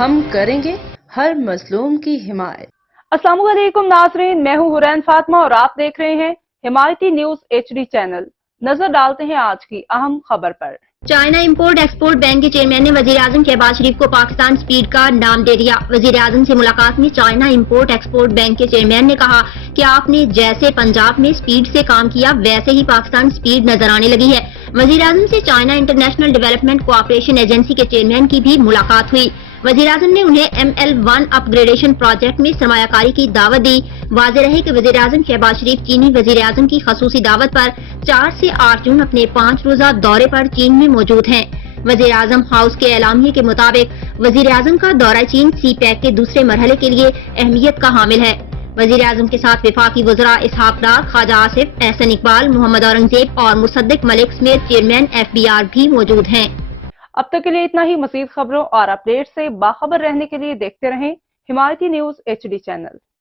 ہم کریں گے ہر مظلوم کی حمایت۔ السلام علیکم ناظرین، میں ہوں حرین فاطمہ اور آپ دیکھ رہے ہیں حمایتی نیوز HD چینل۔ نظر ڈالتے ہیں آج کی اہم خبر پر۔ چائنا امپورٹ ایکسپورٹ بینک کے چیئرمین نے وزیر اعظم شہباز شریف کو پاکستان سپیڈ کا نام دے دیا۔ وزیر اعظم سے ملاقات میں چائنا امپورٹ ایکسپورٹ بینک کے چیئرمین نے کہا کہ آپ نے جیسے پنجاب میں سپیڈ سے کام کیا ویسے ہی پاکستان سپیڈ نظر آنے لگی ہے۔ وزیر اعظم سے China international development cooperation agency کے چیئرمین کی بھی ملاقات ہوئی۔ وزیر اعظم نے انہیں ML1 اپ گریڈیشن پروجیکٹ میں سرمایہ کاری کی دعوت دی۔ واضح رہے کہ وزیر اعظم شہباز شریف چینی وزیر اعظم کی خصوصی دعوت پر 4 سے 8 جون اپنے 5 روزہ دورے پر چین میں موجود ہیں۔ وزیر اعظم ہاؤس کے اعلامیے کے مطابق وزیر اعظم کا دورہ چین سی پیک کے دوسرے مرحلے کے لیے اہمیت کا حامل ہے۔ وزیر اعظم کے ساتھ وفاقی وزراء اسحاق ڈار، خواجہ آصف، احسن اقبال، محمد اورنگزیب اور مصدق ملک سمیت چیئرمین FBR بھی موجود ہیں۔ اب تک کے لیے اتنا ہی۔ مزید خبروں اور اپڈیٹ سے باخبر رہنے کے لیے دیکھتے رہیں حمایتی نیوز HD چینل۔